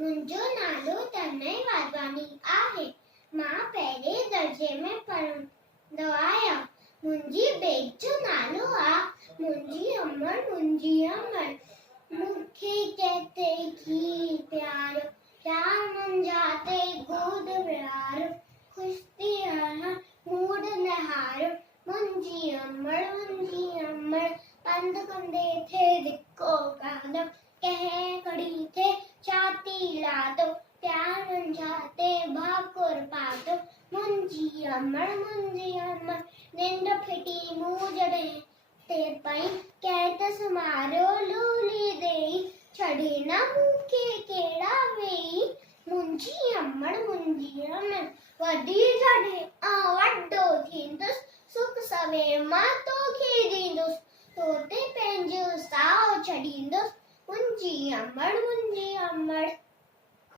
मुंहिंजो नालो तनय वाधवानी आहे। मां पहिरें दर्जे में पढ़ंदो आहियां। मुंहिंजी ॿेट जो नालो आहे मुंहिंजी अमर। मूंखे कहते खीर प्यारो, प्यार मंझाते गोद प्यारो, खुश थी रहा मूड नहारो। मुंहिंजी अमर पंध कंदे थे धिको गादो, कहे कड़ी थे छाती लादो, प्यार मंझाते भाकुर पादो। मुंहिंजी अमर निंड फिटी मुंह जॾहिं ते पई, कैतस मारियो लूली देई, छॾे न मूंखे कहिड़ा वेई। मुंहिंजी अमर वॾी जॾहिं वॾो थींदुसि, सुख सवेर मां तोखे ॾींदुसि, तो ते पंहिंजो साहु छॾींदुसि। मुंहिंजी अमर